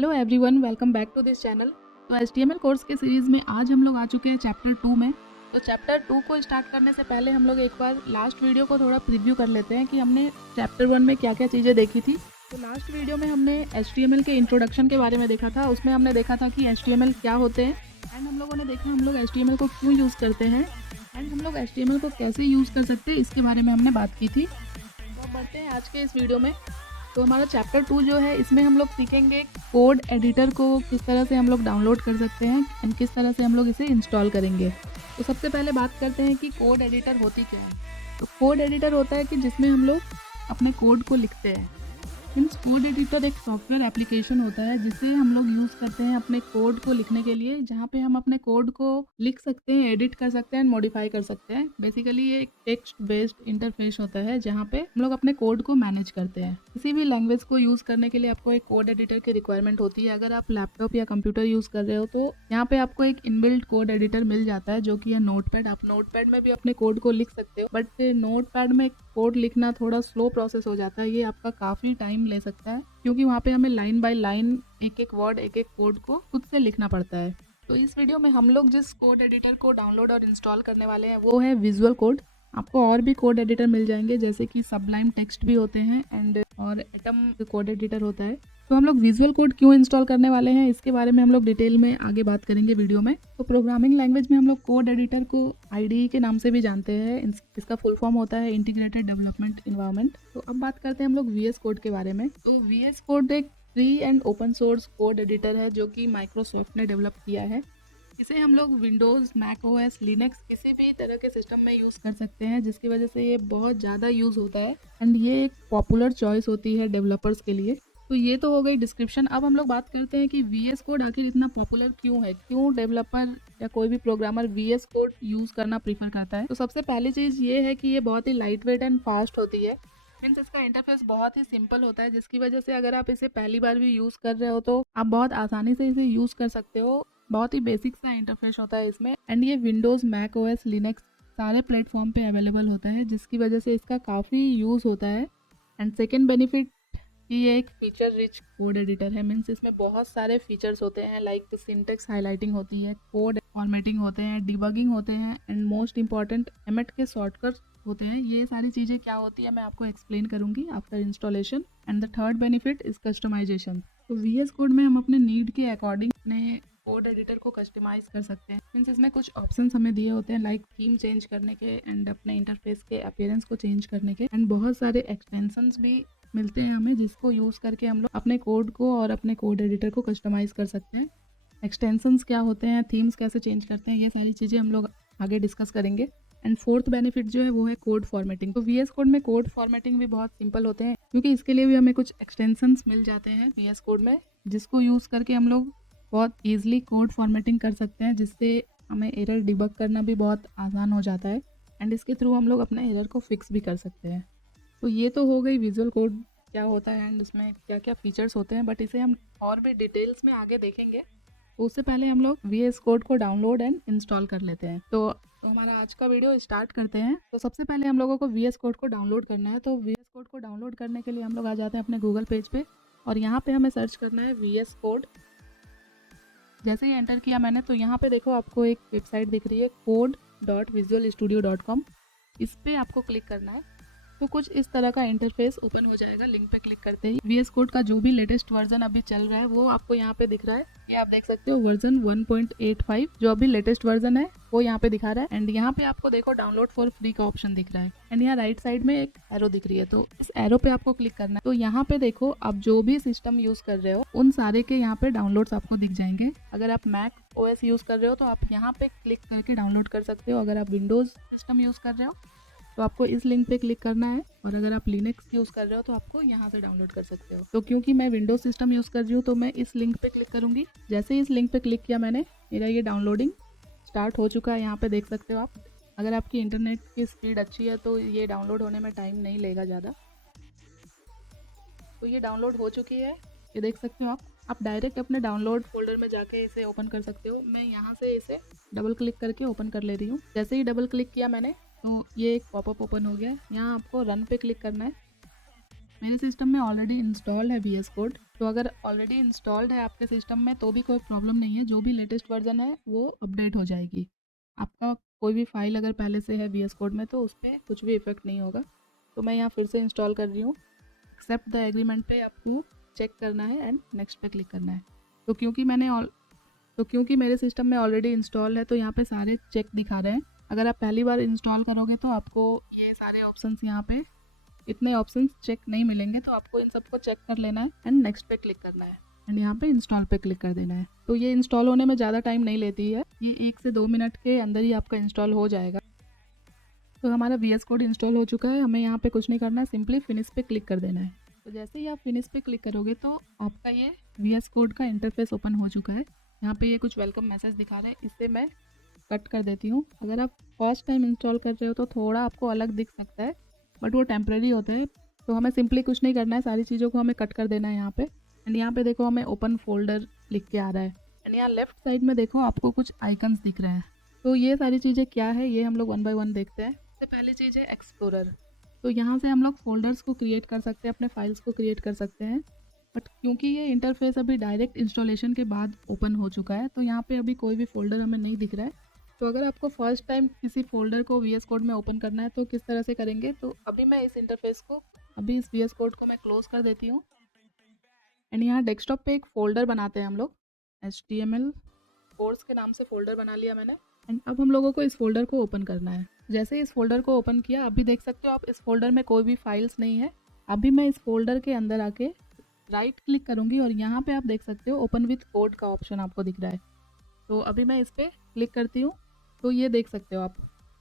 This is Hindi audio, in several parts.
Hello everyone, welcome back to this channel. तो HTML कोर्स के सीरीज़ में आज हम लोग आ चुके हैं चैप्टर 2 में। तो चैप्टर 2 को स्टार्ट करने से पहले हम लोग एक बार लास्ट वीडियो को थोड़ा प्रीव्यू कर लेते हैं कि हमने चैप्टर 1 में क्या क्या चीज़ें देखी थी। तो लास्ट वीडियो में हमने HTML के इंट्रोडक्शन के बारे में देखा था। उसमें हमने देखा था कि HTML क्या होते हैं एंड हम लोगों ने देखा हम लोग HTML को क्यों यूज़ करते हैं एंड हम लोग HTML को कैसे यूज़ कर सकते हैं, इसके बारे में हमने बात की थी। तो अब बढ़ते हैं आज के इस वीडियो में। तो हमारा चैप्टर 2 जो है, इसमें हम लोग सीखेंगे कोड एडिटर को किस तरह से हम लोग डाउनलोड कर सकते हैं एंड किस तरह से हम लोग इसे इंस्टॉल करेंगे। तो सबसे पहले बात करते हैं कि कोड एडिटर होती क्या है। तो कोड एडिटर होता है कि जिसमें हम लोग अपने कोड को लिखते हैं। मीन्स कोड एडिटर एक सॉफ्टवेयर एप्लीकेशन होता है जिसे हम लोग यूज़ करते हैं अपने कोड को लिखने के लिए, जहाँ पे हम अपने कोड को लिख सकते हैं, एडिट कर सकते हैं, मॉडिफाई कर सकते हैं। बेसिकली ये एक टेक्स्ट बेस्ड इंटरफेस होता है जहाँ पे हम लोग अपने कोड को मैनेज करते हैं। किसी भी लैंग्वेज को यूज़ करने के लिए आपको एक कोड एडिटर की रिक्वायरमेंट होती है। अगर आप लैपटॉप या कंप्यूटर यूज़ कर रहे हो तो यहाँ पे आपको एक इनबिल्ट कोड एडिटर मिल जाता है जो कि है नोटपैड। आप नोटपैड में भी अपने कोड को लिख सकते हो, बट नोटपैड में कोड लिखना थोड़ा स्लो प्रोसेस हो जाता है। ये आपका काफ़ी टाइम ले सकता है क्योंकि वहाँ पे हमें लाइन बाय लाइन एक एक वर्ड, एक एक कोड को खुद से लिखना पड़ता है। तो इस वीडियो में हम लोग जिस कोड एडिटर को डाउनलोड और इंस्टॉल करने वाले हैं वो है विजुअल कोड। आपको और भी कोड एडिटर मिल जाएंगे जैसे कि सबलाइम टेक्स्ट भी होते हैं एंड और एटम कोड एडिटर होता है। तो हम लोग विजुअल कोड क्यों इंस्टॉल करने वाले हैं इसके बारे में हम लोग डिटेल में आगे बात करेंगे वीडियो में। तो प्रोग्रामिंग लैंग्वेज में हम लोग कोड एडिटर को IDE के नाम से भी जानते हैं। इसका फुल फॉर्म होता है इंटीग्रेटेड डेवलपमेंट एनवायरनमेंट। तो अब बात करते हैं हम लोग VS कोड के बारे में। तो VS कोड एक free and open source code editor है जो कि माइक्रोसॉफ्ट ने डेवलप किया है। इसे हम लोग विंडोज़, मैक OS, लिनक्स किसी भी तरह के सिस्टम में यूज़ कर सकते हैं, जिसकी वजह से ये बहुत ज़्यादा यूज़ होता है एंड ये एक पॉपुलर चॉइस होती है डेवलपर्स के लिए। तो ये तो हो गई डिस्क्रिप्शन। अब हम लोग बात करते हैं कि VS कोड आखिर इतना पॉपुलर क्यों है, क्यों डेवलपर या कोई भी प्रोग्रामर VS कोड यूज़ करना प्रीफर करता है। तो सबसे पहली चीज़ ये है कि ये बहुत ही लाइट वेट एंड फास्ट होती है। मीन्स इसका इंटरफेस बहुत ही सिंपल होता है, जिसकी वजह से अगर आप इसे पहली बार भी यूज़ कर रहे हो तो आप बहुत आसानी से इसे यूज़ कर सकते हो। बहुत ही बेसिक सा इंटरफेस होता है इसमें एंड ये विंडोज़, मैक OS, लिनक्स सारे प्लेटफॉर्म पे अवेलेबल होता है, जिसकी वजह से इसका काफ़ी यूज़ होता है। एंड सेकेंड बेनिफिट कि ये एक फीचर रिच कोड एडिटर है। मीन्स इसमें बहुत सारे फीचर्स होते हैं, लाइक सिंटेक्स हाईलाइटिंग होती है, कोड फॉर्मेटिंग होते हैं, डिबगिंग होते हैं एंड मोस्ट इंपॉर्टेंट एमएट के शॉर्टकट्स होते हैं। ये सारी चीज़ें क्या होती है मैं आपको एक्सप्लेन करूंगी after installation. And the third benefit is customisation. तो VS कोड में हम अपने नीड के अकॉर्डिंग अपने कोड एडिटर को कस्टमाइज कर सकते हैं। मीन्स इसमें कुछ ऑप्शंस हमें दिए होते हैं, लाइक थीम चेंज करने के एंड अपने इंटरफेस के अपीयरेंस को चेंज करने के, एंड बहुत सारे एक्सटेंशंस भी मिलते हैं हमें, जिसको यूज़ करके हम लोग अपने कोड को और अपने कोड एडिटर को कस्टमाइज़ कर सकते हैं। एक्सटेंशंस क्या होते हैं, थीम्स कैसे चेंज करते हैं, ये सारी चीज़ें हम लोग आगे डिस्कस करेंगे। एंड फोर्थ बेनिफिट जो है वो है कोड फॉर्मेटिंग। तो VS कोड में कोड फॉर्मेटिंग भी बहुत सिंपल होते हैं क्योंकि इसके लिए भी हमें कुछ एक्सटेंशंस मिल जाते हैं VS कोड में, जिसको यूज़ करके हम लोग बहुत ईजिली कोड फॉर्मेटिंग कर सकते हैं, जिससे हमें एरर डिबग करना भी बहुत आसान हो जाता है एंड इसके थ्रू हम लोग अपने एरर को फिक्स भी कर सकते हैं। तो ये तो हो गई विजुअल कोड क्या होता है एंड इसमें क्या क्या फीचर्स होते हैं, बट इसे हम और भी डिटेल्स में आगे देखेंगे। उससे पहले हम लोग VS कोड को डाउनलोड एंड इंस्टॉल कर लेते हैं। तो हमारा आज का वीडियो स्टार्ट करते हैं। तो सबसे पहले हम लोगों को VS कोड को डाउनलोड करना है। तो VS कोड को डाउनलोड करने के लिए हम लोग आ जाते हैं अपने गूगल पेज पे और यहाँ पे हमें सर्च करना है VS कोड। जैसे ही एंटर किया मैंने तो यहाँ पे देखो आपको एक वेबसाइट दिख रही है code.visualstudio.com। इस पर आपको क्लिक करना है तो कुछ इस तरह का इंटरफेस ओपन हो जाएगा। लिंक पे क्लिक करते ही VS कोड का जो भी लेटेस्ट वर्जन अभी चल रहा है वो आपको यहाँ पे दिख रहा है। ये आप देख सकते हो वर्जन 1.85 जो अभी लेटेस्ट वर्जन है वो यहाँ पे दिखा रहा है। एंड यहाँ पे आपको देखो डाउनलोड फॉर फ्री का ऑप्शन दिख रहा है एंड यहाँ राइट साइड में एक एरो दिख रही है, तो इस एरो पे आपको क्लिक करना है। तो यहाँ पे देखो आप जो भी सिस्टम यूज कर रहे हो उन सारे के यहाँ पे डाउनलोड्स आपको दिख जाएंगे। अगर आप मैक OS यूज कर रहे हो तो आप यहाँ पे क्लिक करके डाउनलोड कर सकते हो। अगर आप विंडोज सिस्टम यूज कर रहे हो तो आपको इस लिंक पे क्लिक करना है, और अगर आप लिनक्स यूज़ कर रहे हो तो आपको यहाँ से डाउनलोड कर सकते हो। तो क्योंकि मैं विंडोज सिस्टम यूज़ कर रही हूँ तो मैं इस लिंक पे क्लिक करूँगी। जैसे ही इस लिंक पे क्लिक किया मैंने, मेरा ये डाउनलोडिंग स्टार्ट हो चुका है। यहाँ पे देख सकते हो आप। अगर आपकी इंटरनेट की स्पीड अच्छी है तो ये डाउनलोड होने में टाइम नहीं लेगा ज़्यादा। तो ये डाउनलोड हो चुकी है, ये देख सकते हो आप डायरेक्ट अपने डाउनलोड फोल्डर में जाके इसे ओपन कर सकते हो। मैं यहाँ से इसे डबल क्लिक करके ओपन कर ले रही हूँ। जैसे ही डबल क्लिक किया मैंने तो ये एक पॉपअप ओपन हो गया। यहाँ आपको रन पे क्लिक करना है मेरे सिस्टम में ऑलरेडी इंस्टॉल्ड है VS कोड, तो अगर ऑलरेडी इंस्टॉल्ड है आपके सिस्टम में तो भी कोई प्रॉब्लम नहीं है, जो भी लेटेस्ट वर्जन है वो अपडेट हो जाएगी। आपका कोई भी फाइल अगर पहले से है VS कोड में तो उस पर कुछ भी इफेक्ट नहीं होगा। तो मैं यहाँ फिर से इंस्टॉल कर रही हूँ। एक्सेप्ट द एग्रीमेंट पे आपको चेक करना है एंड नेक्स्ट पे क्लिक करना है। तो क्योंकि मेरे सिस्टम में ऑलरेडी इंस्टॉल है तो यहाँ पे सारे चेक दिखा रहे हैं। अगर आप पहली बार इंस्टॉल करोगे तो आपको ये सारे ऑप्शंस यहाँ पे इतने ऑप्शंस चेक नहीं मिलेंगे, तो आपको इन सबको चेक कर लेना है एंड नेक्स्ट पे क्लिक करना है एंड यहाँ पे इंस्टॉल पे क्लिक कर देना है। तो ये इंस्टॉल होने में ज़्यादा टाइम नहीं लेती है, ये 1 से 2 मिनट के अंदर ही आपका इंस्टॉल हो जाएगा। तो हमारा VS कोड इंस्टॉल हो चुका है, हमें यहाँ पे कुछ नहीं करना है, सिंपली फिनिश पे क्लिक कर देना है। तो जैसे ही आप फिनिश पे क्लिक करोगे तो आपका ये VS कोड का इंटरफेस ओपन हो चुका है। यहाँ पे ये कुछ वेलकम मैसेज दिखा रहे हैं, इससे मैं कट कर देती हूँ। अगर आप फर्स्ट टाइम इंस्टॉल कर रहे हो तो थोड़ा आपको अलग दिख सकता है, बट वो टेम्प्रेरी होता है। तो हमें सिंपली कुछ नहीं करना है, सारी चीज़ों को हमें कट कर देना है यहाँ पे। एंड यहाँ पे देखो हमें ओपन फोल्डर लिख के आ रहा है एंड यहाँ लेफ्ट साइड में देखो आपको कुछ आइकन्स दिख रहे हैं। तो ये सारी चीज़ें क्या है ये हम लोग 1 बाय 1 देखते हैं। सबसे पहली चीज़ है एक्सप्लोरर। तो यहाँ से हम लोग फोल्डर्स को क्रिएट कर सकते हैं, अपने फाइल्स को क्रिएट कर सकते हैं। बट क्योंकि ये इंटरफेस अभी डायरेक्ट इंस्टॉलेशन के बाद ओपन हो चुका है तो यहाँ पे अभी कोई भी फोल्डर हमें नहीं दिख रहा है। तो अगर आपको फर्स्ट टाइम किसी फोल्डर को VS कोड में ओपन करना है तो किस तरह से करेंगे, तो अभी मैं इस इंटरफेस को इस VS कोड को मैं क्लोज कर देती हूँ। एंड यहाँ डेस्कटॉप पे एक फ़ोल्डर बनाते हैं हम लोग, HTML कोर्स के नाम से फ़ोल्डर बना लिया मैंने। एंड अब हम लोगों को इस फोल्डर को ओपन करना है। जैसे इस फोल्डर को ओपन किया, अभी देख सकते हो आप इस फोल्डर में कोई भी फाइल्स नहीं है। अभी मैं इस फोल्डर के अंदर आके राइट क्लिक करूँगी और यहाँ पे आप देख सकते हो ओपन विथ कोड का ऑप्शन आपको दिख रहा है। तो अभी मैं इस पर क्लिक करती हूँ, तो ये देख सकते हो आप।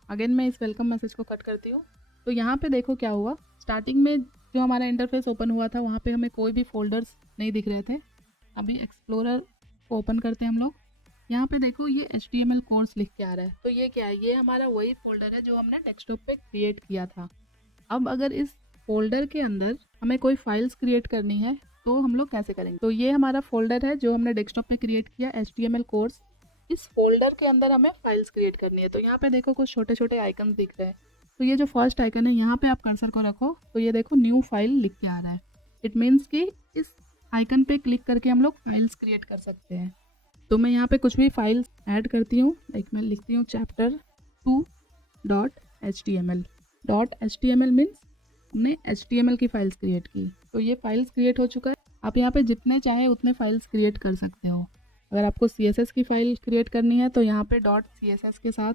अगेन मैं इस वेलकम मैसेज को कट करती हूँ। तो यहाँ पे देखो क्या हुआ, स्टार्टिंग में जो हमारा इंटरफेस ओपन हुआ था वहाँ पे हमें कोई भी फोल्डर्स नहीं दिख रहे थे। अभी एक्सप्लोरर को ओपन करते हैं हम लोग। यहाँ पे देखो ये HTML कोर्स लिख के आ रहा है। तो ये क्या है, ये हमारा वही फोल्डर है जो हमने डेस्कटॉप पे क्रिएट किया था। अब अगर इस फोल्डर के अंदर हमें कोई फाइल्स क्रिएट करनी है तो हम लोग कैसे करेंगे। तो ये हमारा फोल्डर है जो हमने डेस्कटॉप पे क्रिएट किया, HTML कोर्स। इस फोल्डर के अंदर हमें फाइल्स क्रिएट करनी है। तो यहाँ पे देखो कुछ छोटे छोटे आइकन दिख रहे हैं। तो ये जो फर्स्ट आइकन है यहाँ पे आप कर्सर को रखो तो ये देखो न्यू फाइल लिख के आ रहा है। इट मीन्स कि इस आइकन पे क्लिक करके हम लोग फाइल्स क्रिएट कर सकते हैं। तो मैं यहाँ पे कुछ भी फाइल्स ऐड करती हूँ, लाइक मैं लिखती हूँ chapter2.html। .html मीन्स हमने HTML की फाइल्स क्रिएट की। तो ये फाइल्स क्रिएट हो चुका है। आप यहाँ पे जितने चाहें उतने फाइल्स क्रिएट कर सकते हो। अगर आपको CSS की फ़ाइल क्रिएट करनी है तो यहाँ पे .css के साथ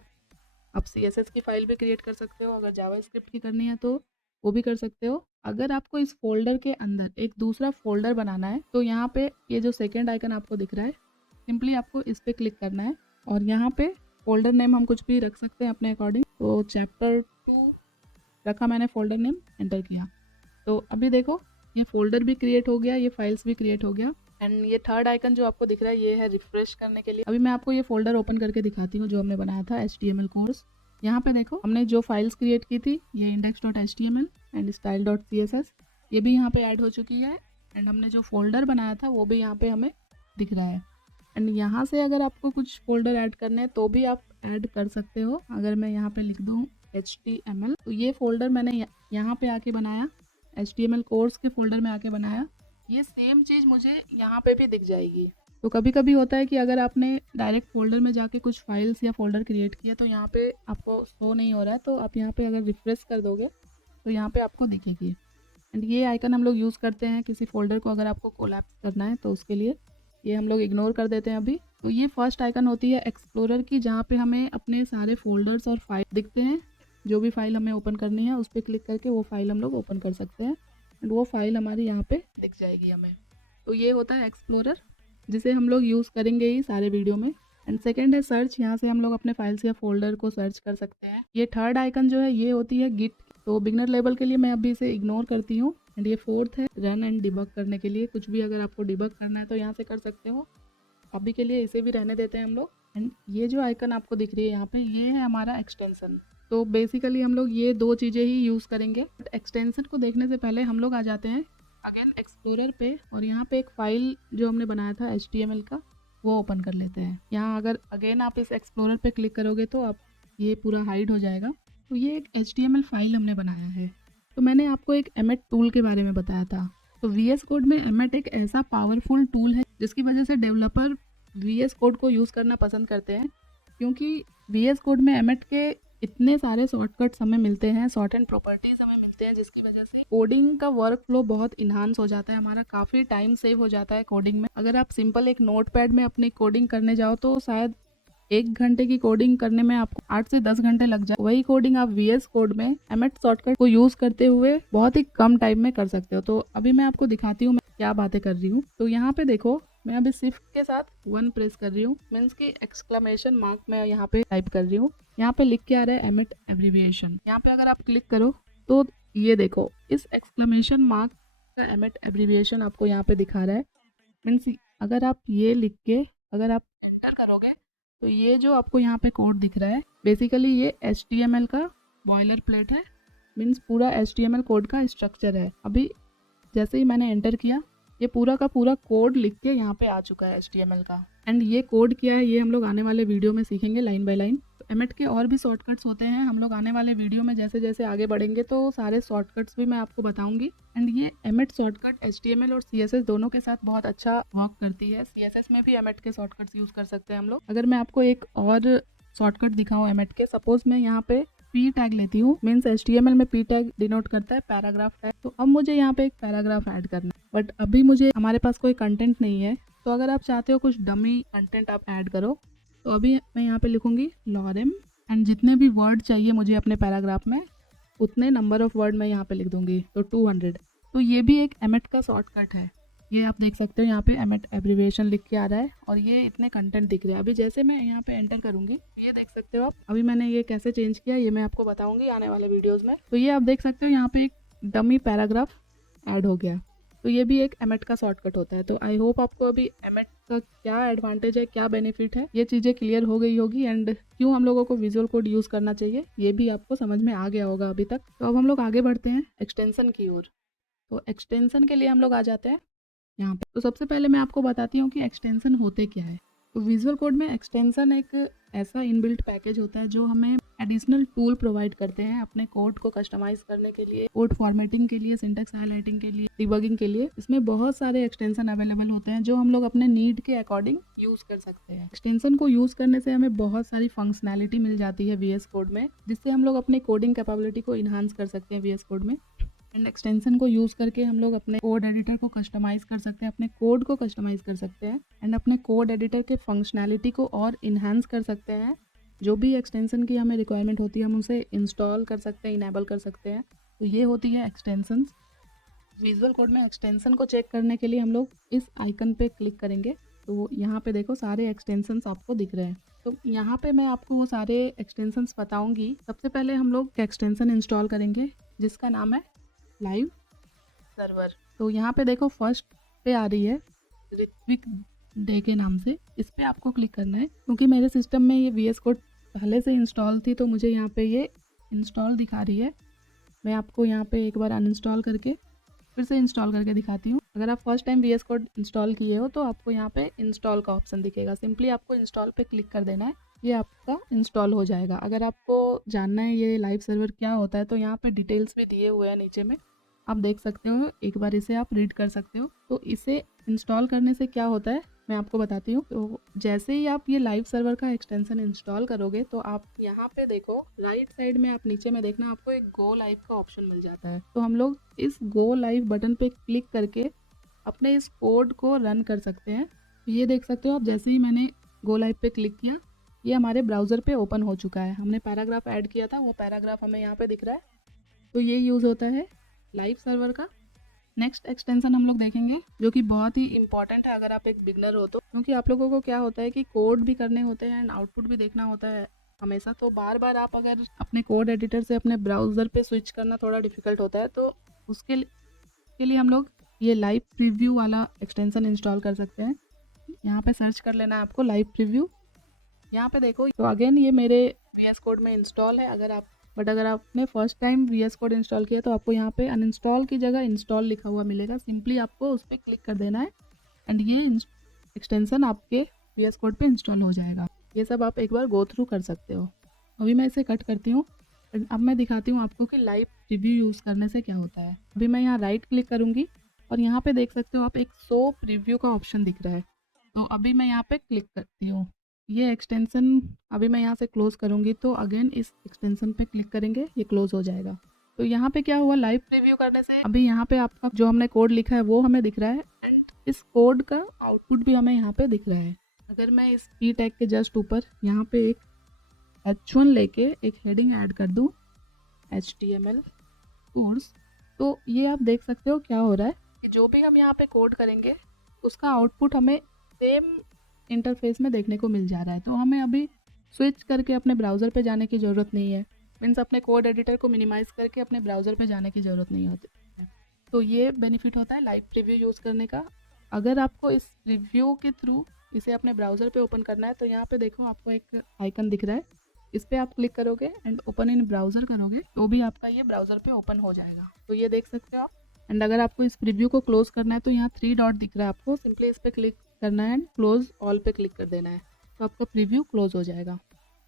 आप CSS की फ़ाइल भी क्रिएट कर सकते हो। अगर जावास्क्रिप्ट की करनी है तो वो भी कर सकते हो। अगर आपको इस फोल्डर के अंदर एक दूसरा फोल्डर बनाना है तो यहाँ पे ये जो सेकेंड आइकन आपको दिख रहा है, सिंपली आपको इस पर क्लिक करना है और यहाँ पे फोल्डर नेम हम कुछ भी रख सकते हैं अपने अकॉर्डिंग। तो चैप्टर 2 रखा मैंने फोल्डर नेम, एंटर किया। तो अभी देखो ये फोल्डर भी क्रिएट हो गया, ये फाइल्स भी क्रिएट हो गया। एंड ये थर्ड आइकन जो आपको दिख रहा है ये है रिफ्रेश करने के लिए। अभी मैं आपको ये फोल्डर ओपन करके दिखाती हूँ जो हमने बनाया था HTML कोर्स। यहाँ पे देखो हमने जो फाइल्स क्रिएट की थी, ये index.html एंड style.css, ये भी यहाँ पे ऐड हो चुकी है। एंड हमने जो फोल्डर बनाया था वो भी यहाँ पे हमें दिख रहा है। एंड यहाँ से अगर आपको कुछ फोल्डर ऐड करने हैं तो भी आप ऐड कर सकते हो। अगर मैं यहाँ पे लिख दूँ HTML, तो ये फोल्डर मैंने यहाँ पे आके बनाया, HTML कोर्स के फोल्डर में आके बनाया। ये सेम चीज़ मुझे यहाँ पे भी दिख जाएगी। तो कभी कभी होता है कि अगर आपने डायरेक्ट फोल्डर में जाके कुछ फाइल्स या फोल्डर क्रिएट किया तो यहाँ पे आपको शो नहीं हो रहा है, तो आप यहाँ पे अगर रिफ्रेश कर दोगे तो यहाँ पे आपको दिखेगी। एंड ये आइकन हम लोग यूज़ करते हैं किसी फोल्डर को अगर आपको कोलैप्स करना है तो उसके लिए, ये हम लोग इग्नोर कर देते हैं अभी। तो ये फर्स्ट आइकन होती है एक्सप्लोरर की, जहाँ पे हमें अपने सारे फोल्डर्स और फाइल दिखते हैं। जो भी फाइल हमें ओपन करनी है उस पर क्लिक करके वो फाइल हम लोग ओपन कर सकते हैं एंड वो फाइल हमारी यहाँ पे दिख जाएगी हमें। तो ये होता है एक्सप्लोरर, जिसे हम लोग यूज़ करेंगे ही सारे वीडियो में। एंड सेकंड है सर्च, यहाँ से हम लोग अपने फाइल्स या फोल्डर को सर्च कर सकते हैं। ये थर्ड आइकन जो है ये होती है गिट। तो बिगनर लेवल के लिए मैं अभी इसे इग्नोर करती हूँ। एंड ये फोर्थ है रन एंड डिबग करने के लिए, कुछ भी अगर आपको डिबग करना है तो यहाँ से कर सकते हो। अभी के लिए इसे भी रहने देते हैं हम लोग। एंड ये जो आइकन आपको दिख रही है यहाँ पे, ये है हमारा एक्सटेंशन। तो बेसिकली हम लोग ये दो चीज़ें ही यूज़ करेंगे। बट एक्सटेंशन को देखने से पहले हम लोग आ जाते हैं अगेन एक्सप्लोरर पे और यहाँ पे एक फ़ाइल जो हमने बनाया था HTML का वो ओपन कर लेते हैं। यहाँ अगर अगेन आप इस एक्सप्लोरर पे क्लिक करोगे तो आप ये पूरा हाइड हो जाएगा। तो ये एक HTML फाइल हमने बनाया है। तो मैंने आपको एक एमेट टूल के बारे में बताया था। तो VS कोड में एमेट एक ऐसा पावरफुल टूल है जिसकी वजह से डेवलपर VS कोड को यूज़ करना पसंद करते हैं, क्योंकि VS कोड में एमेट के इतने सारे शॉर्टकट्स हमें मिलते हैं, शॉर्ट एंड प्रॉपर्टीज हमें मिलते हैं, जिसकी वजह से कोडिंग का वर्क फ्लो बहुत इन्हांस हो जाता है, हमारा काफ़ी टाइम सेव हो जाता है कोडिंग में। अगर आप सिंपल एक नोटपैड में अपनी कोडिंग करने जाओ तो शायद 1 घंटे की कोडिंग करने में आपको 8 से 10 घंटे लग जाए। वही कोडिंग आप VS कोड में एमेट शॉर्टकट को यूज करते हुए बहुत ही कम टाइम में कर सकते हो। तो अभी मैं आपको दिखाती हूँ मैं क्या बातें कर रही हूँ। तो यहाँ पे देखो, मैं अभी शिफ्ट के साथ 1 प्रेस कर रही हूँ, मीन्स की एक्सक्लेमेशन मार्क मैं यहाँ पे टाइप कर रही हूँ। यहाँ पे लिख के आ रहा है एमेट एब्रीविएशन। यहाँ पे अगर आप क्लिक करो तो ये देखो, इस एक्सक्लेमेशन मार्क का एमेट एब्रीविएशन आपको यहाँ पे दिखा रहा है। मीन्स अगर आप ये लिख के अगर आप एंटर करोगे तो ये जो आपको यहाँ पे कोड दिख रहा है, बेसिकली ये HTML का बॉयलर प्लेट है, मीन्स पूरा HTML कोड का स्ट्रक्चर है। अभी जैसे ही मैंने एंटर किया, ये पूरा का पूरा कोड लिख के यहाँ पे आ चुका है HTML का। एंड ये कोड क्या है ये हम लोग आने वाले वीडियो में सीखेंगे लाइन बाय लाइन। तो एमेट के और भी शॉर्टकट्स होते हैं, हम लोग आने वाले वीडियो में जैसे जैसे आगे बढ़ेंगे तो सारे शॉर्टकट्स भी मैं आपको बताऊंगी। एंड ये एमेट शॉर्टकट HTML और CSS दोनों के साथ बहुत अच्छा वर्क करती है। CSS में भी एमेट के शॉर्टकट्स यूज कर सकते हैं हम लोग। अगर मैं आपको एक और शॉर्टकट दिखाऊं एमेट के, सपोज मैं यहाँ पे P टैग लेती हूँ, मीन्स HTML में P टैग डिनोट करता है पैराग्राफ टैग। तो अब मुझे यहाँ पे एक पैराग्राफ ऐड करना है, बट अभी मुझे हमारे पास कोई कंटेंट नहीं है। तो अगर आप चाहते हो कुछ डमी कंटेंट आप ऐड करो, तो अभी मैं यहाँ पे लिखूंगी लॉरेम, एंड जितने भी वर्ड चाहिए मुझे अपने पैराग्राफ में उतने नंबर ऑफ वर्ड मैं यहाँ पे लिख दूंगी, तो 200। तो ये भी एक एमेट का शॉर्टकट है। ये आप देख सकते हो यहाँ पे एमेट एब्रीविएशन लिख के आ रहा है और ये इतने कंटेंट दिख रहे हैं। अभी जैसे मैं यहाँ पे एंटर करूंगी, ये देख सकते हो आप। अभी मैंने ये कैसे चेंज किया ये मैं आपको बताऊंगी आने वाले वीडियोस में। तो ये आप देख सकते हो यहाँ पे एक डमी पैराग्राफ ऐड हो गया। तो ये भी एक एमेट का शॉर्टकट होता है। तो आई होप आपको अभी एमेट का क्या एडवांटेज है, क्या बेनिफिट है, ये चीज़ें क्लियर हो गई होगी, एंड क्यों हम लोगों को विजुअल कोड यूज़ करना चाहिए ये भी आपको समझ में आ गया होगा अभी तक। तो अब हम लोग आगे बढ़ते हैं एक्सटेंशन की ओर। तो एक्सटेंशन के लिए हम लोग आ जाते हैं यहाँ पे। तो सबसे पहले मैं आपको बताती हूँ कि एक्सटेंशन होते क्या है। तो विजुअल कोड में एक्सटेंशन एक ऐसा इनबिल्ट पैकेज होता है जो हमें एडिशनल टूल प्रोवाइड करते हैं अपने कोड को कस्टमाइज करने के लिए, कोड फॉर्मेटिंग के लिए, सिंटैक्स हाइलाइटिंग के लिए, डिबगिंग के लिए। इसमें बहुत सारे एक्सटेंशन अवेलेबल होते हैं जो हम लोग अपने नीड के अकॉर्डिंग यूज कर सकते हैं। एक्सटेंशन को यूज करने से हमें बहुत सारी फंक्शनैलिटी मिल जाती है VS कोड में, जिससे हम लोग अपने कोडिंग कैपेबिलिटी को इन्हांस कर सकते हैं VS कोड में। एंड एक्सटेंशन को यूज़ करके हम लोग अपने कोड एडिटर को कस्टमाइज कर सकते हैं, अपने कोड को कस्टमाइज कर सकते हैं, एंड अपने कोड एडिटर के फंक्शनैलिटी को और इन्हांस कर सकते हैं। जो भी एक्सटेंशन की हमें रिक्वायरमेंट होती है हम उसे इंस्टॉल कर सकते हैं, इनेबल कर सकते हैं। तो ये होती है एक्सटेंशंस। विजुअल कोड में एक्सटेंशन को चेक करने के लिए हम लोग इस आइकन पे क्लिक करेंगे। तो यहाँ पे देखो सारे एक्सटेंशंस आपको दिख रहे हैं। तो यहाँ पे मैं आपको वो सारे एक्सटेंशंस बताऊंगी। सबसे पहले हम लोग एक्सटेंशन इंस्टॉल करेंगे जिसका नाम है लाइव सर्वर। तो यहाँ पे देखो फर्स्ट पे आ रही है ऋत्विक डे के नाम से, इस पे आपको क्लिक करना है। क्योंकि मेरे सिस्टम में ये VS कोड पहले से इंस्टॉल थी तो मुझे यहाँ पे ये इंस्टॉल दिखा रही है। मैं आपको यहाँ पे एक बार अनइंस्टॉल करके फिर से इंस्टॉल करके दिखाती हूँ। अगर आप first time VS code install किए हो तो आपको यहाँ पे इंस्टॉल का ऑप्शन दिखेगा, सिंपली आपको इंस्टॉल पे क्लिक कर देना है, ये आपका इंस्टॉल हो जाएगा। अगर आपको जानना है ये लाइव सर्वर क्या होता है तो यहाँ पे डिटेल्स भी दिए हुए हैं नीचे में, आप देख सकते हो, एक बार इसे आप रीड कर सकते हो। तो इसे इंस्टॉल करने से क्या होता है मैं आपको बताती हूँ। तो जैसे ही आप ये लाइव सर्वर का एक्सटेंशन इंस्टॉल करोगे तो आप यहाँ पे देखो राइट साइड में, आप नीचे में देखना आपको एक गो लाइव का ऑप्शन मिल जाता है। तो हम लोग इस गो लाइव बटन पे क्लिक करके अपने इस कोड को रन कर सकते हैं। तो ये देख सकते हो आप, जैसे ही मैंने गो लाइव पे क्लिक किया ये हमारे ब्राउजर पे ओपन हो चुका है। हमने पैराग्राफ ऐड किया था, वो पैराग्राफ हमें यहाँ पे दिख रहा है। तो ये यूज़ होता है लाइव सर्वर का। नेक्स्ट एक्सटेंशन हम लोग देखेंगे जो कि बहुत ही इंपॉर्टेंट है अगर आप एक बिगनर हो तो, क्योंकि आप लोगों को क्या होता है कि कोड भी करने होते हैं एंड आउटपुट भी देखना होता है हमेशा। तो बार बार आप अगर अपने कोड एडिटर से अपने ब्राउजर पे स्विच करना थोड़ा डिफिकल्ट होता है, तो उसके लिए हम लोग ये लाइव प्रीव्यू वाला एक्सटेंशन इंस्टॉल कर सकते हैं। यहाँ पे सर्च कर लेना है आपको लाइव प्रीव्यू। यहाँ पे देखो, तो अगेन ये मेरे VS कोड में इंस्टॉल है। अगर आपने first time VS code install किया तो आपको यहाँ पे अनइंस्टॉल की जगह इंस्टॉल लिखा हुआ मिलेगा, सिंपली आपको उस पर क्लिक कर देना है एंड ये एक्सटेंशन आपके VS कोड पे इंस्टॉल हो जाएगा। ये सब आप एक बार गो थ्रू कर सकते हो। अभी मैं इसे कट करती हूँ। अब मैं दिखाती हूँ आपको कि लाइव प्रीव्यू यूज़ करने से क्या होता है। अभी मैं यहाँ राइट क्लिक करूँगी और यहाँ पे देख सकते हो आप एक शो प्रीव्यू का ऑप्शन दिख रहा है। तो अभी मैं यहाँ पे क्लिक करती हूँ। ये एक्सटेंशन अभी मैं यहाँ से क्लोज़ करूँगी तो अगेन इस एक्सटेंशन पे क्लिक करेंगे, ये क्लोज़ हो जाएगा। तो यहाँ पे क्या हुआ, लाइव प्रीव्यू करने से अभी यहाँ पे आपका जो हमने कोड लिखा है वो हमें दिख रहा है एंड इस कोड का आउटपुट भी हमें यहाँ पे दिख रहा है। अगर मैं इस की टैग के जस्ट ऊपर यहाँ पे एक H1 लेके एक हेडिंग ऐड कर दूँ HTML कोर्स, तो ये आप देख सकते हो क्या हो रहा है कि जो भी हम यहाँ पे कोड करेंगे उसका आउटपुट हमें सेम इंटरफेस में देखने को मिल जा रहा है। तो हमें अभी स्विच करके अपने ब्राउज़र पे जाने की ज़रूरत नहीं है, मीन्स अपने कोड एडिटर को मिनिमाइज़ करके अपने ब्राउज़र पे जाने की ज़रूरत नहीं होती है। तो ये बेनिफिट होता है लाइव प्रीव्यू यूज़ करने का। अगर आपको इस प्रीव्यू के थ्रू इसे अपने ब्राउज़र पे ओपन करना है तो यहाँ पे देखो आपको एक आइकन दिख रहा है, इस पर आप क्लिक करोगे एंड ओपन इन ब्राउज़र करोगे तो भी आपका ये ब्राउज़र पे ओपन हो जाएगा। तो ये देख सकते हो आप। एंड अगर आपको इस प्रीव्यू को क्लोज़ करना है तो यहाँ 3 डॉट दिख रहा है, आपको सिंपली इस पर क्लिक करना है एंड क्लोज़ ऑल पे क्लिक कर देना है, तो आपका प्रीव्यू क्लोज़ हो जाएगा।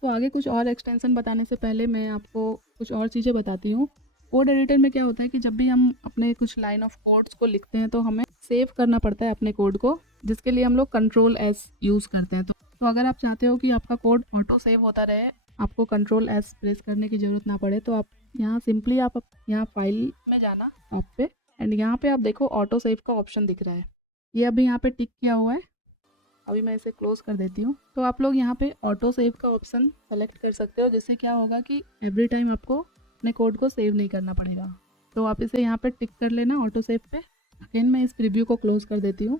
तो आगे कुछ और एक्सटेंशन बताने से पहले मैं आपको कुछ और चीज़ें बताती हूँ। कोड एडिटर में क्या होता है कि जब भी हम अपने कुछ लाइन ऑफ कोड्स को लिखते हैं तो हमें सेव करना पड़ता है अपने कोड को, जिसके लिए हम लोग Ctrl+S यूज़ करते हैं। तो अगर आप चाहते हो कि आपका कोड ऑटो सेव होता रहे, आपको Ctrl+S प्रेस करने की ज़रूरत ना पड़े, तो आप यहाँ सिंपली आप यहाँ फाइल में जाना आप पे एंड यहाँ पे आप देखो ऑटो सेव का ऑप्शन दिख रहा है, ये अभी यहाँ पे टिक किया हुआ है। अभी मैं इसे क्लोज कर देती हूँ। तो आप लोग यहाँ पे ऑटो सेव का ऑप्शन सेलेक्ट कर सकते हो, जिससे क्या होगा कि एवरी टाइम आपको अपने कोड को सेव नहीं करना पड़ेगा। तो आप इसे यहाँ पे टिक कर लेना ऑटो सेव पे। अगेन मैं इस प्रीव्यू को क्लोज कर देती हूँ।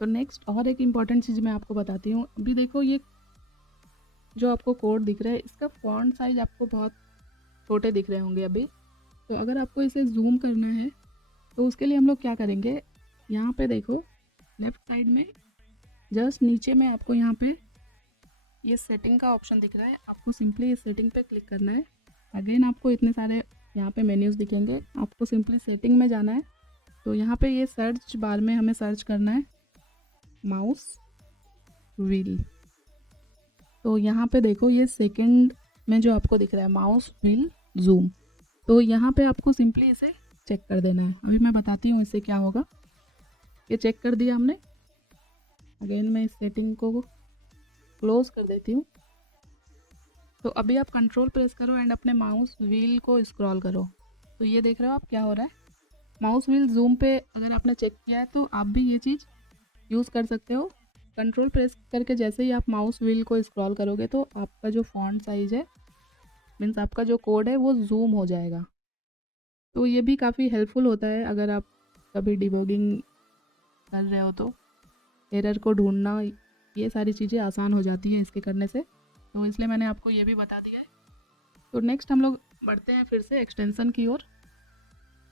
तो नेक्स्ट और एक इम्पॉर्टेंट चीज़ मैं आपको बताती हूँ। अभी देखो ये जो आपको कोड दिख रहा है इसका फॉन्ट साइज आपको बहुत छोटे दिख रहे होंगे अभी। तो अगर आपको इसे जूम करना है तो उसके लिए हम लोग क्या करेंगे, यहाँ पे देखो लेफ्ट साइड में जस्ट नीचे में आपको यहाँ पे ये सेटिंग का ऑप्शन दिख रहा है, आपको सिंपली इस सेटिंग पे क्लिक करना है। अगेन आपको इतने सारे यहाँ पे मेन्यूज़ दिखेंगे, आपको सिंपली सेटिंग में जाना है। तो यहाँ पे ये सर्च बार में हमें सर्च करना है माउस व्हील। तो यहाँ पे देखो ये सेकंड में जो आपको दिख रहा है माउस व्हील जूम, तो यहाँ पे आपको सिंपली इसे चेक कर देना है। अभी मैं बताती हूँ इससे क्या होगा। ये चेक कर दिया हमने। अगेन मैं इस सेटिंग को क्लोज कर देती हूँ। तो अभी आप कंट्रोल प्रेस करो एंड अपने माउस व्हील को स्क्रॉल करो, तो ये देख रहे हो आप क्या हो रहा है। माउस व्हील जूम पे अगर आपने चेक किया है तो आप भी ये चीज़ यूज़ कर सकते हो। कंट्रोल प्रेस करके जैसे ही आप माउस व्हील को स्क्रॉल करोगे तो आपका जो फॉन्ट साइज़ है, मीन्स आपका जो कोड है, वो जूम हो जाएगा। तो ये भी काफ़ी हेल्पफुल होता है अगर आप कभी डिबगिंग कर रहे हो तो एरर को ढूंढना, ये सारी चीज़ें आसान हो जाती है इसके करने से। तो इसलिए मैंने आपको ये भी बता दिया है। तो नेक्स्ट हम लोग बढ़ते हैं फिर से एक्सटेंशन की ओर।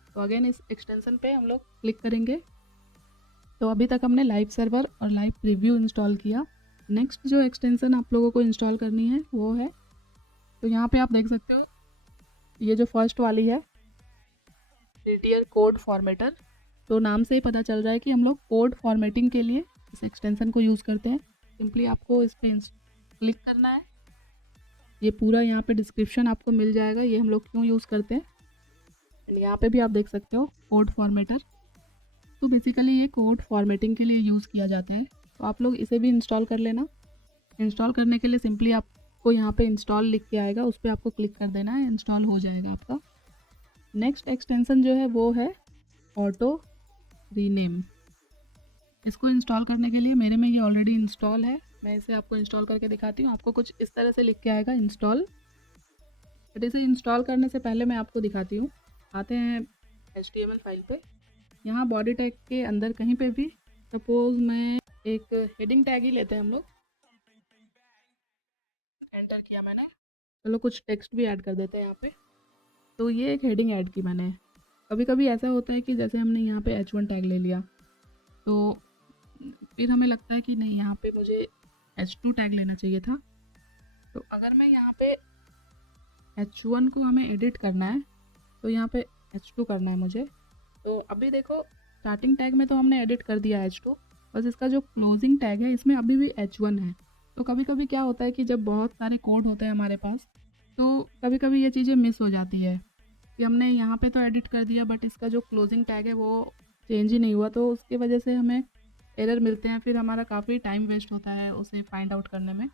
तो अगेन इस एक्सटेंशन पे हम लोग क्लिक करेंगे। तो अभी तक हमने लाइव सर्वर और लाइव प्रीव्यू इंस्टॉल किया। नेक्स्ट जो एक्सटेंशन आप लोगों को इंस्टॉल करनी है वो है, तो यहाँ पे आप देख सकते हो ये जो फर्स्ट वाली है प्रीटियर कोड फॉर्मेटर। तो नाम से ही पता चल रहा है कि हम लोग कोड फॉर्मेटिंग के लिए इस एक्सटेंशन को यूज़ करते हैं। सिंपली आपको इस पर क्लिक करना है। ये पूरा यहाँ पे डिस्क्रिप्शन आपको मिल जाएगा, ये हम लोग क्यों यूज़ करते हैं। एंड यहाँ पे भी आप देख सकते हो कोड फॉर्मेटर। तो बेसिकली ये कोड फॉर्मेटिंग के लिए यूज़ किया जाता है, तो आप लोग इसे भी इंस्टॉल कर लेना। इंस्टॉल करने के लिए सिंपली आपको यहाँ पे इंस्टॉल लिख के आएगा, उस पर आपको क्लिक कर देना है, इंस्टॉल हो जाएगा आपका। नेक्स्ट एक्सटेंशन जो है वो है ऑटो रीनेम। इसको इंस्टॉल करने के लिए मेरे में ये ऑलरेडी इंस्टॉल है, मैं इसे आपको इंस्टॉल करके दिखाती हूँ। आपको कुछ इस तरह से लिख के आएगा इंस्टॉल, बट इसे इंस्टॉल करने से पहले मैं आपको दिखाती हूँ। आते हैं HTML फाइल पे। यहाँ बॉडी टैग के अंदर कहीं पे भी सपोज मैं एक हेडिंग टैग ही लेते हैं हम लोग, एंटर किया मैंने। चलो कुछ टेक्स्ट भी ऐड कर देते हैं यहाँ पे। तो ये एक हेडिंग ऐड की मैंने। कभी कभी ऐसा होता है कि जैसे हमने यहाँ पे H1 टैग ले लिया तो फिर हमें लगता है कि नहीं, यहाँ पे मुझे H2 टैग लेना चाहिए था। तो अगर मैं यहाँ पे H1 को हमें एडिट करना है तो यहाँ पे H2 करना है मुझे। तो अभी देखो स्टार्टिंग टैग में तो हमने एडिट कर दिया H2, बस इसका जो क्लोजिंग टैग है इसमें अभी भी H1 है। तो कभी कभी क्या होता है कि जब बहुत सारे कोड होते हैं हमारे पास तो कभी कभी ये चीज़ें मिस हो जाती है कि हमने यहाँ पे तो एडिट कर दिया बट इसका जो क्लोजिंग टैग है वो चेंज ही नहीं हुआ, तो उसकी वजह से हमें एरर मिलते हैं, फिर हमारा काफ़ी टाइम वेस्ट होता है उसे फाइंड आउट करने में।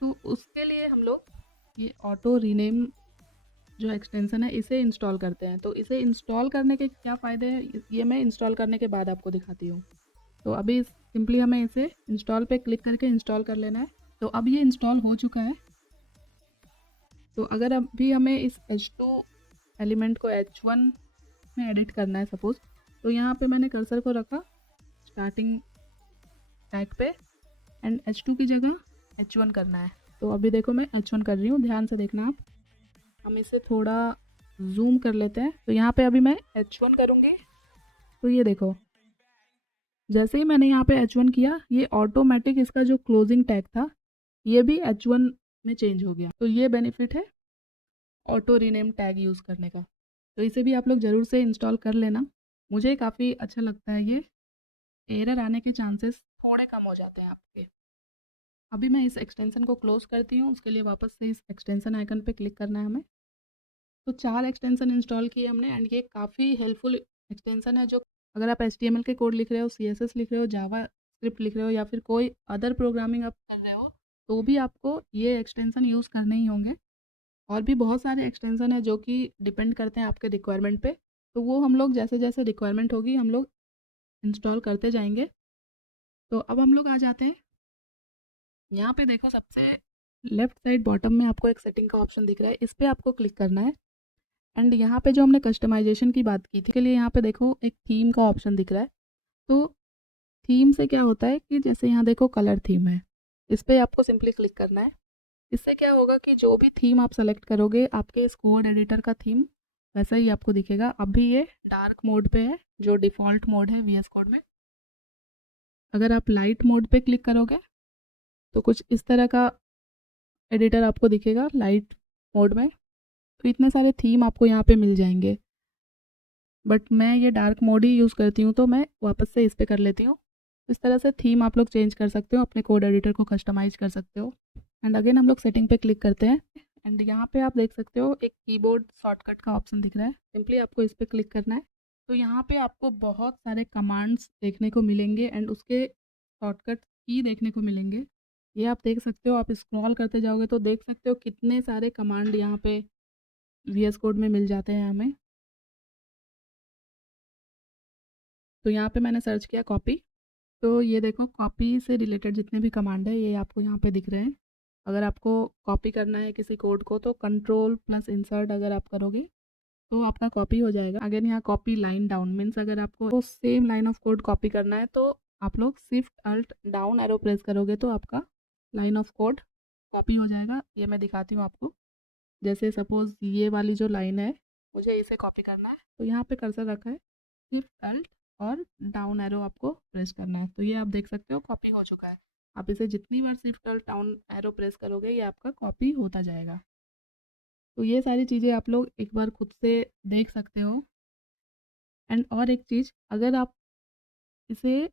तो उसके लिए हम लोग ये ऑटो रीनेम जो एक्सटेंशन है इसे इंस्टॉल करते हैं। तो इसे इंस्टॉल करने के क्या फ़ायदे हैं ये मैं इंस्टॉल करने के बाद आपको दिखाती हूँ। तो अभी सिंपली हमें इसे इंस्टॉल पे क्लिक करके इंस्टॉल कर लेना है। तो अब ये इंस्टॉल हो चुका है। तो अगर अभी हमें इस H2 एलिमेंट को H1 में एडिट करना है सपोज, तो यहाँ पे मैंने कर्सर को रखा स्टार्टिंग टैग पे एंड H2 की जगह H1 करना है। तो अभी देखो मैं H1 कर रही हूँ, ध्यान से देखना आप। हम इसे थोड़ा जूम कर लेते हैं। तो यहाँ पे अभी मैं H1 करूँगी, तो ये देखो जैसे ही मैंने यहाँ पे H1 किया ये ऑटोमेटिक इसका जो क्लोजिंग टैग था ये भी H1 में चेंज हो गया। तो ये बेनिफिट है ऑटो रीनेम टैग यूज़ करने का। तो इसे भी आप लोग ज़रूर से इंस्टॉल कर लेना, मुझे काफ़ी अच्छा लगता है ये। एरर आने के चांसेस थोड़े कम हो जाते हैं आपके। अभी मैं इस एक्सटेंशन को क्लोज करती हूँ, उसके लिए वापस से इस एक्सटेंशन आइकन पे क्लिक करना है हमें। तो 4 एक्सटेंशन इंस्टॉल किए हमने एंड ये काफ़ी हेल्पफुल एक्सटेंशन है। जो अगर आप HTML के कोड लिख रहे हो, CSS लिख रहे हो, जावा स्क्रिप्ट लिख रहे हो या फिर कोई अदर प्रोग्रामिंग आप कर रहे हो तो भी आपको ये एक्सटेंशन यूज़ करने ही होंगे। और भी बहुत सारे एक्सटेंशन है जो कि डिपेंड करते हैं आपके रिक्वायरमेंट पे, तो वो हम लोग जैसे जैसे रिक्वायरमेंट होगी हम लोग इंस्टॉल करते जाएंगे। तो अब हम लोग आ जाते हैं यहाँ पे, देखो सबसे लेफ्ट साइड बॉटम में आपको एक सेटिंग का ऑप्शन दिख रहा है, इस पर आपको क्लिक करना है। एंड यहाँ पे जो हमने कस्टमाइजेशन की बात की थी के लिए यहाँ पे देखो एक थीम का ऑप्शन दिख रहा है। तो थीम से क्या होता है कि जैसे यहाँ देखो कलर थीम है, इस पर आपको सिंपली क्लिक करना है। इससे क्या होगा कि जो भी थीम आप सेलेक्ट करोगे आपके इस कोड एडिटर का थीम वैसा ही आपको दिखेगा। अभी ये डार्क मोड पे है जो डिफ़ॉल्ट मोड है VS कोड में। अगर आप लाइट मोड पे क्लिक करोगे तो कुछ इस तरह का एडिटर आपको दिखेगा लाइट मोड में। तो इतने सारे थीम आपको यहाँ पे मिल जाएंगे, बट मैं ये डार्क मोड ही यूज़ करती हूँ तो मैं वापस से इस पर कर लेती हूँ। इस तरह से थीम आप लोग चेंज कर सकते हो, अपने कोड एडिटर को कस्टमाइज कर सकते हो। एंड अगेन हम लोग सेटिंग पे क्लिक करते हैं एंड यहाँ पे आप देख सकते हो एक कीबोर्ड शॉर्टकट का ऑप्शन दिख रहा है, सिंपली आपको इस पर क्लिक करना है। तो यहाँ पे आपको बहुत सारे कमांड्स देखने को मिलेंगे एंड उसके शॉर्टकट की देखने को मिलेंगे। ये आप देख सकते हो, आप स्क्रॉल करते जाओगे तो देख सकते हो कितने सारे कमांड यहाँ पे VS कोड में मिल जाते हैं हमें। तो यहाँ पे मैंने सर्च किया कॉपी, तो ये देखो कॉपी से रिलेटेड जितने भी कमांड है ये आपको यहाँ पे दिख रहे हैं। अगर आपको कॉपी करना है किसी कोड को तो कंट्रोल+इंसर्ट अगर आप करोगे तो आपका कॉपी हो जाएगा। अगर यहाँ कॉपी लाइन डाउन मीन्स अगर आपको तो same line of code copy करना है तो आप लोग Shift+Alt+डाउन एरो प्रेस करोगे तो आपका लाइन ऑफ कोड कॉपी हो जाएगा। ये मैं दिखाती हूँ आपको। जैसे सपोज़ ये वाली जो लाइन है मुझे इसे कॉपी करना है, तो यहाँ पे कर्सर रखा है, Shift+Alt और डाउन एरो आपको प्रेस करना है। तो ये आप देख सकते हो कॉपी हो चुका है। आप इसे जितनी बार Shift+Alt डाउन एरो प्रेस करोगे ये आपका कॉपी होता जाएगा। तो ये सारी चीज़ें आप लोग एक बार खुद से देख सकते हो। एंड और एक चीज़, अगर आप इसे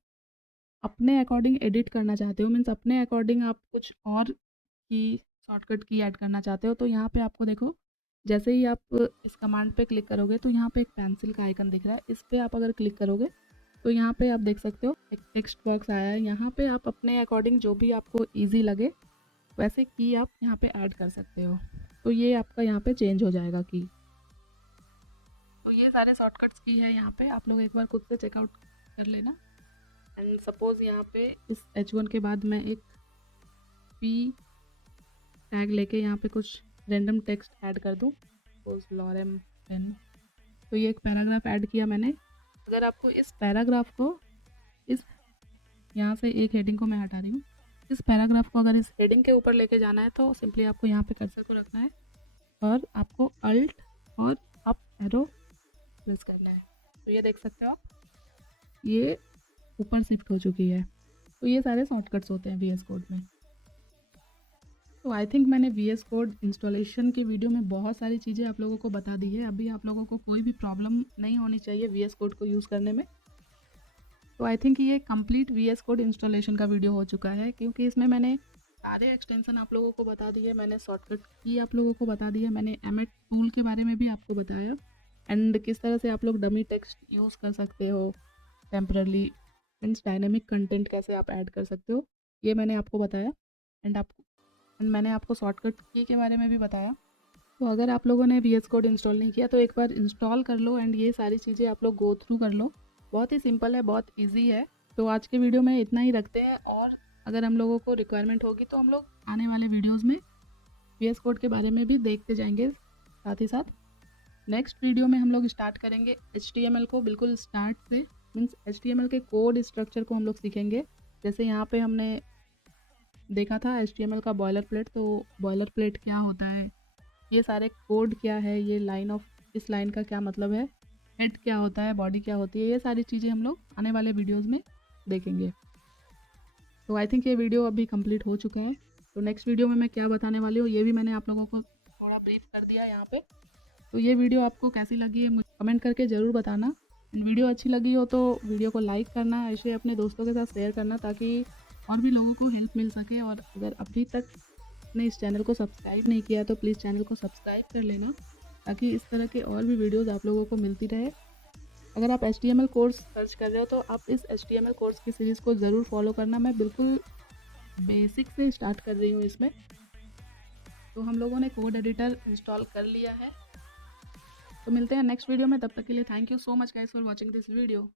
अपने अकॉर्डिंग एडिट करना चाहते हो मीन्स अपने अकॉर्डिंग आप कुछ और की शॉर्टकट की ऐड करना चाहते हो तो यहाँ पे आपको देखो जैसे ही आप इस कमांड पे क्लिक करोगे तो यहाँ पे एक पेंसिल का आइकन दिख रहा है, इस पर आप अगर क्लिक करोगे तो यहाँ पे आप देख सकते हो एक टेक्स्ट बॉक्स आया है। यहाँ पे आप अपने अकॉर्डिंग जो भी आपको ईजी लगे वैसे की आप यहाँ पे ऐड कर सकते हो। तो ये आपका यहाँ पे चेंज हो जाएगा की। तो ये सारे शॉर्टकट्स की है, यहाँ पे आप लोग एक बार खुद से चेकआउट कर लेना। एंड सपोज़ यहाँ पे इस H1 के बाद मैं एक P टैग लेके यहाँ पे कुछ रैंडम टेक्स्ट ऐड कर दूँ, सपोज लॉरेम पेन। तो ये एक पैराग्राफ ऐड किया मैंने। अगर आपको इस पैराग्राफ को इस यहाँ से एक हेडिंग को मैं हटा रही हूँ, इस पैराग्राफ को अगर इस हेडिंग के ऊपर लेके जाना है तो सिंपली आपको यहाँ पे कर्सर को रखना है और आपको अल्ट और अप एरो प्रेस करना है। तो ये देख सकते हो आप ये ऊपर शिफ्ट हो चुकी है। तो ये सारे शॉर्टकट्स होते हैं VS कोड में। तो आई थिंक मैंने VS कोड इंस्टॉलेशन की वीडियो में बहुत सारी चीज़ें आप लोगों को बता दी है। अभी आप लोगों को कोई भी प्रॉब्लम नहीं होनी चाहिए VS कोड को यूज़ करने में। तो आई थिंक ये कंप्लीट VS कोड इंस्टॉलेशन का वीडियो हो चुका है, क्योंकि इसमें मैंने सारे एक्सटेंशन आप लोगों को बता दिए मैंने, शॉर्टकट की आप लोगों को बता दिया मैंने, एमएट टूल के बारे में भी आपको बताया, एंड किस तरह से आप लोग डमी टेक्स्ट यूज़ कर सकते हो टेम्परली, मीन्स डायनेमिक कंटेंट कैसे आप ऐड कर सकते हो, ये मैंने आपको बताया। एंड मैंने आपको शॉर्टकट की के बारे में भी बताया। तो अगर आप लोगों ने VS कोड इंस्टॉल नहीं किया तो एक बार इंस्टॉल कर लो, एंड ये सारी चीज़ें आप लोग गो थ्रू कर लो। बहुत ही सिंपल है, बहुत ईजी है। तो आज के वीडियो में इतना ही रखते हैं, और अगर हम लोगों को रिक्वायरमेंट होगी तो हम लोग आने वाले वीडियोज़ में VS कोड के बारे में भी देखते जाएंगे। साथ ही साथ नेक्स्ट वीडियो में हम लोग स्टार्ट करेंगे HTML को बिल्कुल स्टार्ट से, मीन्स HTML के कोड स्ट्रक्चर को हम लोग सीखेंगे। जैसे यहाँ पे हमने देखा था HTML का बॉयलर प्लेट, तो बॉयलर प्लेट क्या होता है, ये सारे कोड क्या है, ये लाइन ऑफ, इस लाइन का क्या मतलब है, हेड क्या होता है, बॉडी क्या होती है, ये सारी चीज़ें हम लोग आने वाले वीडियोस में देखेंगे। तो आई थिंक ये वीडियो अभी कंप्लीट हो चुका है। तो नेक्स्ट वीडियो में मैं क्या बताने वाली हूँ ये भी मैंने आप लोगों को थोड़ा ब्रीफ कर दिया यहाँ पे। तो ये वीडियो आपको कैसी लगी है मुझे कमेंट करके ज़रूर बताना। वीडियो अच्छी लगी हो तो वीडियो को लाइक करना, ऐसे अपने दोस्तों के साथ शेयर करना ताकि और भी लोगों को हेल्प मिल सके। और अगर अभी तक ने इस चैनल को सब्सक्राइब नहीं किया तो प्लीज़ चैनल को सब्सक्राइब कर लेना ताकि इस तरह के और भी वीडियोस आप लोगों को मिलती रहे। अगर आप HTML कोर्स सर्च कर रहे हो तो आप इस HTML कोर्स की सीरीज़ को ज़रूर फॉलो करना। मैं बिल्कुल बेसिक से स्टार्ट कर रही हूँ इसमें। तो हम लोगों ने कोड एडिटर इंस्टॉल कर लिया है। तो मिलते हैं नेक्स्ट वीडियो में, तब तक के लिए thank you so much guys for watching this video.